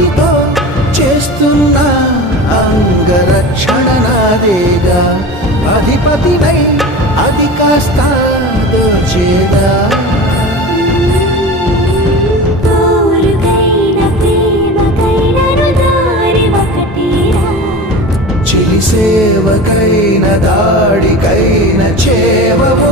వాటితో చేస్తున్న అంగరక్షణ నాదేగా. అధిపతినై అది కాస్త దోచేదా. చిలి సేవకైన దాడికైన చేవవో